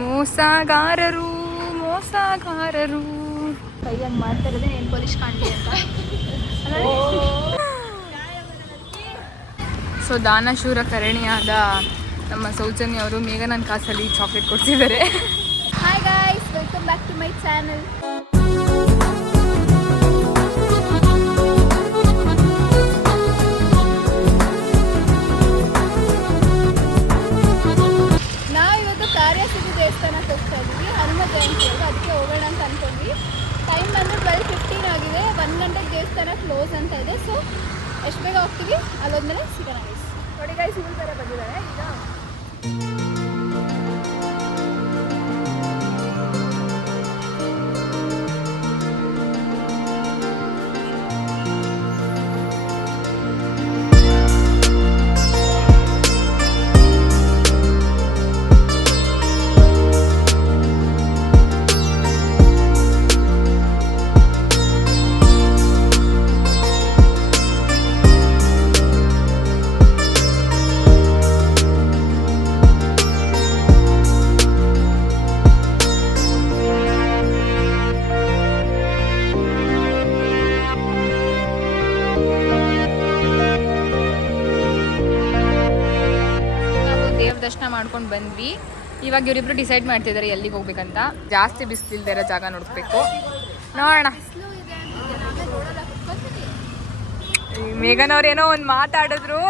ಮೋಸಗಾರರು ಮೋಸಗಾರರು ಕೈಯಂಗೆ ಮಾಡ್ತಾ ಇರೋದೇ nail polish ಕಾಣಲಿ ಅಂತ. ಸೊ ದಾನಶೂರ ಕರಣಿಯಾದ ನಮ್ಮ ಸೌಜನ್ಯ ಅವರು ಮೇಘನನ್ ಕಾಸಲ್ಲಿ ಚಾಕ್ಲೇಟ್ ಕೊಡ್ತಿದ್ದಾರೆ. Hi guys, welcome back to my channel. ನಾವಿವತ್ತು ಕಾರ್ಯಸಿದ್ಧಿ ದೇವಸ್ಥಾನಕ್ಕೆ ಹೋಗ್ತಾ ಇದ್ದೀವಿ, ಹನುಮ ಜಯಂತಿ ಅಲ್ವಾ, ಅದಕ್ಕೆ ಹೋಗೋಣ ಅಂತ ಅಂದ್ಕೊಂಡ್ವಿ. ಟೈಮ್ ಬಂದು 12:15 ಆಗಿದೆ. 1 ಗಂಟೆಗೆ ದೇವಸ್ಥಾನ ಕ್ಲೋಸ್ ಅಂತ ಇದೆ. ಸೊ ಎಷ್ಟು ಬೇಗ ಹೋಗ್ತೀವಿ, ಅಲ್ಲೋದ್ಮೇಲೆ ಸಿಗೋಣ ಗೈಸ್. ನೋಡಿ ಗೈಸ್, ಇವ್ರು ಬೇರೆ ಬಂದಿದ್ದಾರೆ ಈಗ. ದರ್ಶನ ಮಾಡ್ಕೊಂಡು ಬಂದ್ವಿ. ಇವಾಗ ಇವರಿಬ್ರು ಡಿಸೈಡ್ ಮಾಡ್ತಿದ್ದಾರೆ ಎಲ್ಲಿಗೆ ಹೋಗ್ಬೇಕಂತ. ಜಾಸ್ತಿ ಬಿಸಿಲಿಲ್ದೇ ಇರೋ ಜಾಗ ನೋಡ್ಬೇಕು. ನೋಡೋಣ. ಮೇಘನ್ ಅವ್ರೇನೋ ಒಂದು ಮಾತಾಡಿದ್ರು.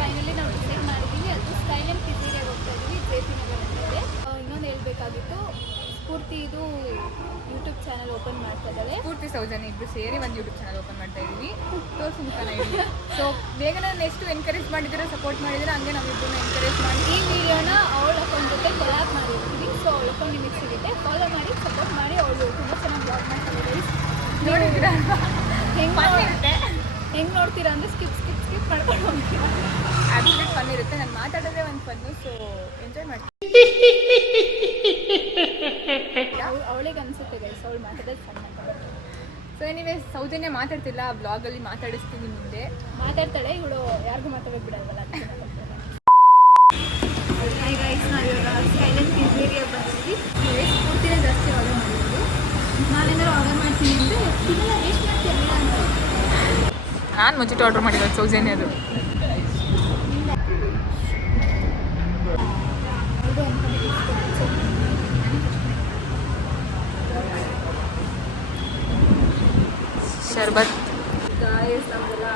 ಫೈನಲಿ ನಾವು ಡಿಸೈಡ್ ಮಾಡಿದ್ದೀವಿ. ಅದು ಸ್ಟೈಲ್ ಪಿಜ್ಜಿಗೆ ಹೋಗ್ತಾ ಇದ್ದೀವಿ. ಜೆ.ಪಿ. ನಗರಲ್ಲಿದೆ. ಇನ್ನೊಂದು ಹೇಳ್ಬೇಕಾಗಿತ್ತು, ಸ್ಫೂರ್ತಿ ಇದು ಯೂಟ್ಯೂಬ್ ಚಾನಲ್ ಓಪನ್ ಮಾಡ್ತಾ ಇದ್ದಾಳೆ. ಪೂರ್ತಿ ಸೌಜನ್ಯ ಇಬ್ರು ಸೇರಿ ಒಂದು ಯೂಟ್ಯೂಬ್ ಚಾನಲ್ ಓಪನ್ ಮಾಡ್ತಾ ಇದೀವಿ. ತೋರ್ಸು ಮುಖಾನ ಹೇಳಿ. ಸೊ ಬೇಗನೆ ಎಷ್ಟು ಎನ್ಕರೇಜ್ ಮಾಡಿದಿರೋ, ಸಪೋರ್ಟ್ ಮಾಡಿದ್ರೆ ಹಂಗೆ ನಾವಿಬ್ಬರನ್ನ ಎನ್ಕರೇಜ್ ಮಾಡಿ ಈ ವಿಡಿಯೋನ ಅವಳ ಅಕೌಂಟ್ ಜೊತೆ ಕೊಲಾಬ್ ಮಾಡಿರ್ತೀವಿ. ಸೊ ಅವಳ ಅಕೌಂಟ್ ನಿಮಗೆ ಸಿಗುತ್ತೆ, ಫಾಲೋ ಮಾಡಿ, ಸಪೋರ್ಟ್ ಮಾಡಿ. ಅವಳು ತುಂಬ ಚೆನ್ನಾಗಿ ಬ್ಲಾಗ್ ಮಾಡ್ತಾರೆ. ನೋಡಿದ್ದೀರಾ ಹೆಂಗೆ ನೋಡ್ತೀರಾ ಅಂದರೆ ಸ್ಕಿಪ್ ಮಾಡ್ಕೊಂಡು ಹೋಗ್ತೀರಾ. ಆ್ಯಕ್ಚುಲಿ ಫನ್ ಇರುತ್ತೆ. ನಾನು ಮಾತಾಡೋದೇ ಒಂದು ಫನ್ನು. ಸೊ ಎಂಜಾಯ್ ಮಾಡ್ತೀನಿ. ಅವಳಿಗೆ ಅನಿಸುತ್ತೆ ಗೈಸ್, ಅವಳು ಮಾತಾಡೋದು ಫನ್ ಅಂತ. ಸೊ ಎನಿವೇ ಸೌಜನ್ಯ ಮಾತಾಡ್ತಿಲ್ಲ, ಬ್ಲಾಗಲ್ಲಿ ಮಾತಾಡಿಸ್ತೀನಿ ಮುಂದೆ. ಮಾತಾಡ್ತಾಳೆ ಇವಳು, ಯಾರಿಗೂ ಮಾತಾಡೋಕೆ ಬಿಡಲ್ವಲ್ಲ ಅಂತ ಮಾತಾಡ್ತಾಳೆ. ಹಾಯ್ ಗೈಸ್, ನಾವು ಇವಾಗ ಸ್ಕೈಲೈನ್ ಪಿಜ್ಜೇರಿಯಾಗೆ ಬಂದಿದ್ವಿ. ಸ್ಫೂರ್ತಿನೇ ಜಾಸ್ತಿ ಆರ್ಡರ್ ಮಾಡಿದ್ರು. ನಾನೇನಾದ್ರು ಆರ್ಡರ್ ಮಾಡ್ತೀನಿ ಅಂದರೆ ತಿನ್ನಲ್ಲ, ವೇಸ್ಟ್ ಮಾಡ್ತಿರಲಿಲ್ಲ ಅಂತ. ನಾನು ಮುಂಚಿಟ್ಟು ಆರ್ಡರ್ ಮಾಡಿರೋದು ಸೌಜನ್ಯದು. ಶರ್ಬತ್ ಗಾಯ್ಸ್, ನಮಗೆಲ್ಲ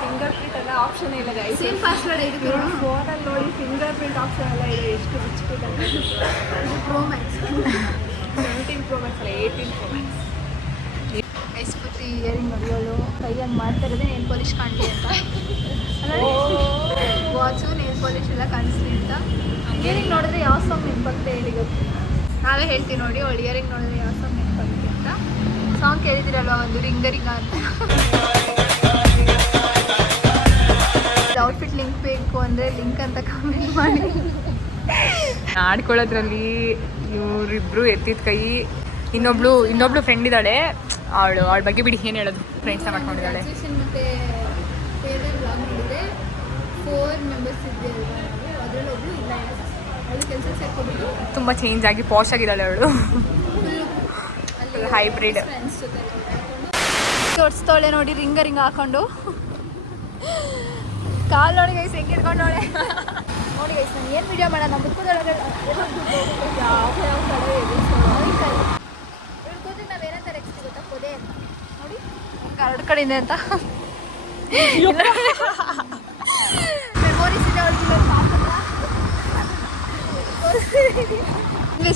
ಫಿಂಗರ್ ಪ್ರಿಂಟ್ ಎಲ್ಲ ಆಪ್ಷನ್ ಇಲ್ಲ ಗೈಸ್. ಸೇಮ್ ಪಾಸ್ವರ್ಡ್ ಇದೆ. ಫೋನಲ್ಲಿ ನೋಡಿ ಫಿಂಗರ್ ಪ್ರಿಂಟ್ ಆಪ್ಷನ್ ಎಲ್ಲ ಇದೆ. ಎಷ್ಟು ಬಿಚ್ಚಿಟ್ ಅಂತ. ಪ್ರೋ ಮ್ಯಾಕ್ಸ್ 17 Pro Max ಅಲ್ಲ, 18 Pro Max. ಸ್ಫೂರ್ತಿ ಇಯರಿಂಗ್ ನೋಡಿಯೋಳು ಕೈಯಂಗೆ ಮಾಡ್ತಾ ಇರೋದೇ ನೇಲ್ ಪಾಲಿಶ್ ಕಾಣಲಿ ಅಂತ. ವಾಚು, ನೇಲ್ ಪಾಲಿಶ್ ಎಲ್ಲ ಕಾಣಿಸ್ಲಿ ಅಂತ. ಇಯರಿಂಗ್ ನೋಡಿದ್ರೆ ಯಾವ ಸಾಂಗ್ ನೆನಪಾಗುತ್ತೆ ಹೇಳಿ ಗೊತ್ತು. ನಾವೇ ಹೇಳ್ತೀವಿ ನೋಡಿ, ಅವಳು ಇಯರಿಂಗ್ ನೋಡಿದ್ರೆ ಯಾವ ಸಾಂಗ್ ನೆನಪಾಗುತ್ತೆ ಅಂತ. ಸಾಂಗ್ ಕೇಳಿದಿರಲ್ವ, ಒಂದು ರಿಂಗ ಅಂತ. ಔಟ್ಫಿಟ್ ಲಿಂಕ್ ಬೇಕು ಅಂದರೆ ಲಿಂಕ್ ಅಂತ ಕಮೆಂಟ್ ಮಾಡಿ. ಆಡ್ಕೊಳ್ಳೋದ್ರಲ್ಲಿ ಇವರಿಬ್ರು ಎತ್ತಿದ ಕೈ. ಇನ್ನೊಬ್ಳು ಫ್ರೆಂಡ್ ಇದ್ದಾಳೆ, ಅವಳ ಬಗ್ಗೆ ಬಿಡಿ, ಏನು ಹೇಳೋದು, ಫ್ರೆಂಡ್ಸ್ ಮಾಡ್ಕೊಂಡಿದ್ದಾಳೆ. ಗ್ರಾಜುಯೇಷನ್ ಮತ್ತು ಫೇರ್ವೆಲ್ ಬ್ಲಾಗ್ ನೋಡಿದ್ರೆ 4 ಮೆಂಬರ್ಸ್ ಇದ್ದೆ ಅಲ್ವಾ, ಅದರಲ್ಲಿ ಒಬ್ಬಳು ಇಲ್ಲ, ಅವಳು ಕೆಲಸ ಸೇರ್ಕೊಬಿಟ್ಟು ತುಂಬ ಚೇಂಜ್ ಆಗಿ ಪಾಶ್ ಆಗಿದ್ದಾಳೆ ಅವಳು. ಅಲ್ಲಿ ಹೈಬ್ರಿಡ್ ಫ್ರೆಂಡ್ಸ್ ಜೊತೆ ತೋರಿಸ್ತವಳೆ ನೋಡಿ, ರಿಂಗ ಹಾಕೊಂಡು. ಕಾಲು ನೋಡಿ ಗೈಸ್ ಹೆಂಗೆ ಇಟ್ಕೊಂಡವಳೆ. ನೋಡಿ ಗೈಸ್, ನಾನು ಏನು ವಿಡಿಯೋ ಮಾಡೋಣ, ಮುಖದೊಳಗೆ ಯಾವ ಕಡೆ ಇಳ್ಕೋದ್ರೆ ನಾವೇನಂತ ರೆಕ್ಸ್ತೀವಿ ಗೊತ್ತಾ, ಪೊದೆ ಅಂತ. ನೋಡಿ ಹೆಂಗೆ 2 ಕಡೆಯಿಂದ ಅಂತ ಮೆಮೊರೀಸ್ ಇದೆ ಅವಳಿಗೆ.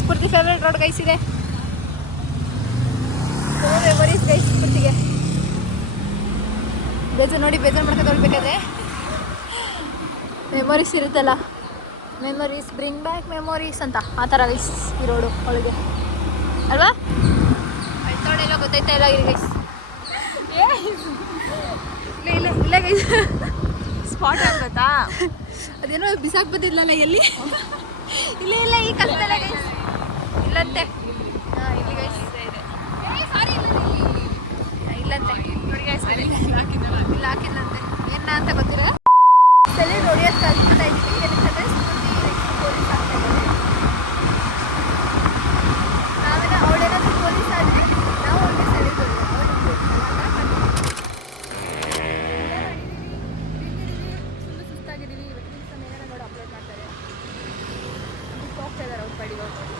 ಸ್ಫೂರ್ತಿ ಫೇವ್ರೇಟ್ ರೋಡ್ ಗೈಸ್ ಇದೆ. ಮೆಮೊರೀಸ್ ಗೈಸ್ ಸ್ಫೂರ್ತಿಗೆ. ಬೇಜಾರು ನೋಡಿ, ಬೇಜಾರು ಮಾಡ್ಕೊಂಡು ಹೊರಬೇಕಾದ್ರೆ ಮೆಮೊರೀಸ್ ಇರುತ್ತಲ್ಲ, ಮೆಮೊರೀಸ್ ಬ್ರಿಂಗ್ ಬ್ಯಾಕ್ ಮೆಮೊರೀಸ್ ಅಂತ, ಆ ಥರ ಗೈಸ್ ಈ ರೋಡು ಅವಳಿಗೆ ಅಲ್ವಾ. ಅಳ್ತೋಡೆಲ್ಲ ಗೊತ್ತಾಯ್ತಾ ಇಲ್ಲ ಗೈಸ್. ಇಲ್ಲ ಗೈಸ್, ಸ್ಪಾಟ್ ಆಗ್ಬೋದಾ? ಅದೇನೋ ಬಿಸಾಕ್ ಬಂದಿದ್ಲಲ್ಲ ಎಲ್ಲಿ. ಇಲ್ಲ ಈ ಕಲ್ತಲ್ಲ ಗೈಸ್, ಇಲ್ಲಂತೆ. ಹಾಂ, ಇಲ್ಲಿ ಗೈಸ್ ಇದೆ. ಸಾರಿ, ಇಲ್ಲಂತೆ. ನೋಡಿ ಗೈಸ್, ಇಲ್ಲಿ ಹಾಕಿದ್ದಲ್ಲ, ಇಲ್ಲಿ ಹಾಕಿ ಅಂತ ಗೊತ್ತಿಲ್ಲ. ಸೆಲೆಡ್ ಹೊಡಿಯೋದು ಕಲ್ತ್ಕೊತಾ ಇದ್ವಿ. ಏನಕ್ಕಂದ್ರೆ ಸ್ಕೂಟಿ ಪೊಲೀಸ್ ಆಗ್ತಾ ಇದ್ದಾರೆ. ನಾವೇನ ಅವಳೇನಾದ್ರೂ ಪೊಲೀಸ್ ಆದರೆ ನಾವು ಅವಳಿಗೆ ಸೆಲೆಡ್ ಹೊಡಿಯೋದು. ಫುಲ್ಲು ಸುಸ್ತಾಗಿದ್ದೀವಿ. ಇವತ್ತಿನ ದಿವಸ ಮೇಘನ ನೋಡಿ ಅಪ್ಲೋಡ್ ಮಾಡ್ತಾರೆ. ಹೋಗ್ತಾ ಇದ್ದಾರೆ ಅವ್ರ ಕಡೆಗೆ ಹೋಗ್ಬೋದು.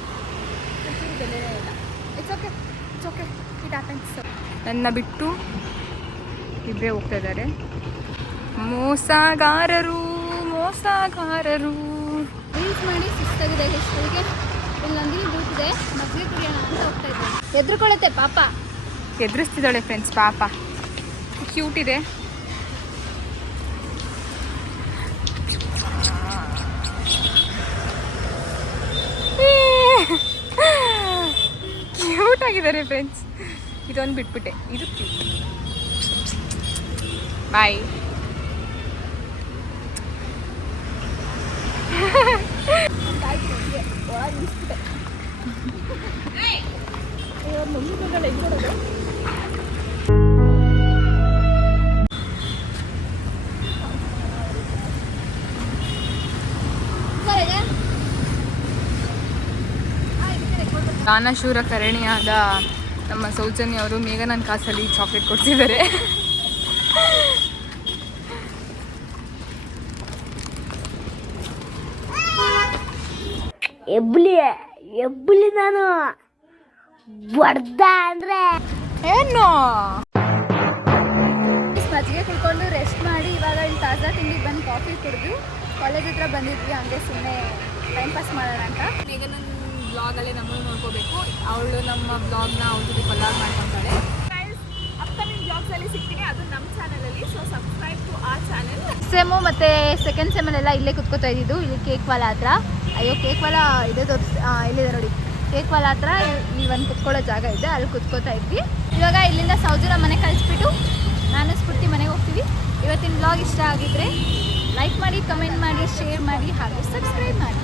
ಒಂಚೂರು ಬೆಲೆನೇ ಇಲ್ಲ. It's okay it happens. ನನ್ನ ಬಿಟ್ಟು ಇಬ್ಬರೇ ಹೋಗ್ತಾ ಇದ್ದಾರೆ. ಮೋಸಗಾರರು ರೀಲ್ಸ್ ಮಾಡಿ ಸುಸ್ತಾಗಿದೆ. ಹೆಸರಿಗೆ ಇಲ್ಲಿ ನಂದಿನಿ ಬೂತಿದೆ. ಮಜ್ಜಿಗೆ ಕುಡಿಯೋಣ ಅಂತ ಹೋಗ್ತಾ ಇದ್ದೀನಿ. ಎದ್ರುಕೊಳ್ಳುತ್ತೆ ಪಾಪ. ಎದುರಿಸ್ತಿದ್ದಾಳೆ ಫ್ರೆಂಡ್ಸ್ ಪಾಪ. ಕ್ಯೂಟ್ ಇದೆ. ಕ್ಯೂಟ್ ಆಗಿದ್ದಾರೆ ಫ್ರೆಂಡ್ಸ್. ಇದೊಂದು ಬಿಟ್ಬಿಟ್ಟೆ. ಇದು ಕ್ಯೂಟ್. ಬಾಯ್. ಒಳಗೆ ನಿಲ್ಸ್ಬಿಟ್ಟೆ. ಮಮ್ಮಿ ಬಂದಳು ಹೆಂಗೆ ನೋಡೋದು. ದಾನಶೂರ ಕರಣಿಯಾದ ನಮ್ಮ ಸೌಜನ್ಯ ಅವರು ಮೇಘನನ್ ಕಾಸಲ್ಲಿ ಚಾಕ್ಲೇಟ್ ಕೊಡ್ತಿದ್ದಾರೆ. ಎಬ್ಬಲಿ ನಾನು ಬಡ್ದ ಅಂದ್ರೆ ಏನು ಮಜ್ಜಿಗೆ ಕುಡ್ಕೊಂಡು ರೆಸ್ಟ್ ಮಾಡಿ ಇವಾಗ ಇಲ್ಲಿ ತಾಜಾ ತಿಂಡಿಗೆ ಬಂದು ಕಾಫಿ ಕುಡಿದು ಕಾಲೇಜ್ ಹತ್ರ ಬಂದಿದ್ವಿ. ಹಂಗೆ ಸುಮ್ಮನೆ ಟೈಮ್ ಪಾಸ್ ಮಾಡೋಣ ಅಂತ. ಮೇಘನನ್ ಬ್ಲಾಗಲ್ಲೇ ನಮ್ಮನ್ನು ನೋಡ್ಕೋಬೇಕು. ಅವಳು ನಮ್ಮ ಬ್ಲಾಗ್ನ ಅವ್ರ ಜೊತೆ ಕೊಲಾಬ್ ಮಾಡ್ಕೊತಾಳೆ. ಅಪ್ಕಮಿಂಗ್ ಬ್ಲಾಗ್ಸಲ್ಲಿ ಸಿಗ್ತೀನಿ, ಅದು ನಮ್ಮ ಚಾನಲಲ್ಲಿ. ಸೊ ಸಬ್ಸ್ಕ್ರೈಬ್ ಟು ಆ ಚಾನಲ್. ಸೆಮ್ಮು ಮತ್ತು ಸೆಕೆಂಡ್ ಸೆಮ್ಮಲ್ಲೆಲ್ಲ ಇಲ್ಲೇ ಕುತ್ಕೋತಾ ಇದ್ದಿದ್ದು. ಇಲ್ಲಿ ಕೇಕ್ ವಾಲ ಹತ್ರ. ಅಯ್ಯೋ ಕೇಕ್ ವಾಲ ಇದೆ ಇಲ್ಲಿದೆ ನೋಡಿ. ಕೇಕ್ ವಾಲ ಹತ್ರ ಇಲ್ಲಿ ಒಂದು ಕುತ್ಕೊಳ್ಳೋ ಜಾಗ ಇದೆ, ಅಲ್ಲಿ ಕುತ್ಕೋತಾ ಇದ್ವಿ. ಇವಾಗ ಇಲ್ಲಿಂದ ಸೌಜೂರ ಮನೆ ಕಳಿಸ್ಬಿಟ್ಟು ನಾನು ಸ್ಫೂರ್ತಿ ಮನೆಗೆ ಹೋಗ್ತೀವಿ. ಇವತ್ತಿನ ಬ್ಲಾಗ್ ಇಷ್ಟ ಆಗಿದ್ರೆ ಲೈಕ್ ಮಾಡಿ, ಕಮೆಂಟ್ ಮಾಡಿ, ಶೇರ್ ಮಾಡಿ ಹಾಗೂ ಸಬ್ಸ್ಕ್ರೈಬ್ ಮಾಡಿ.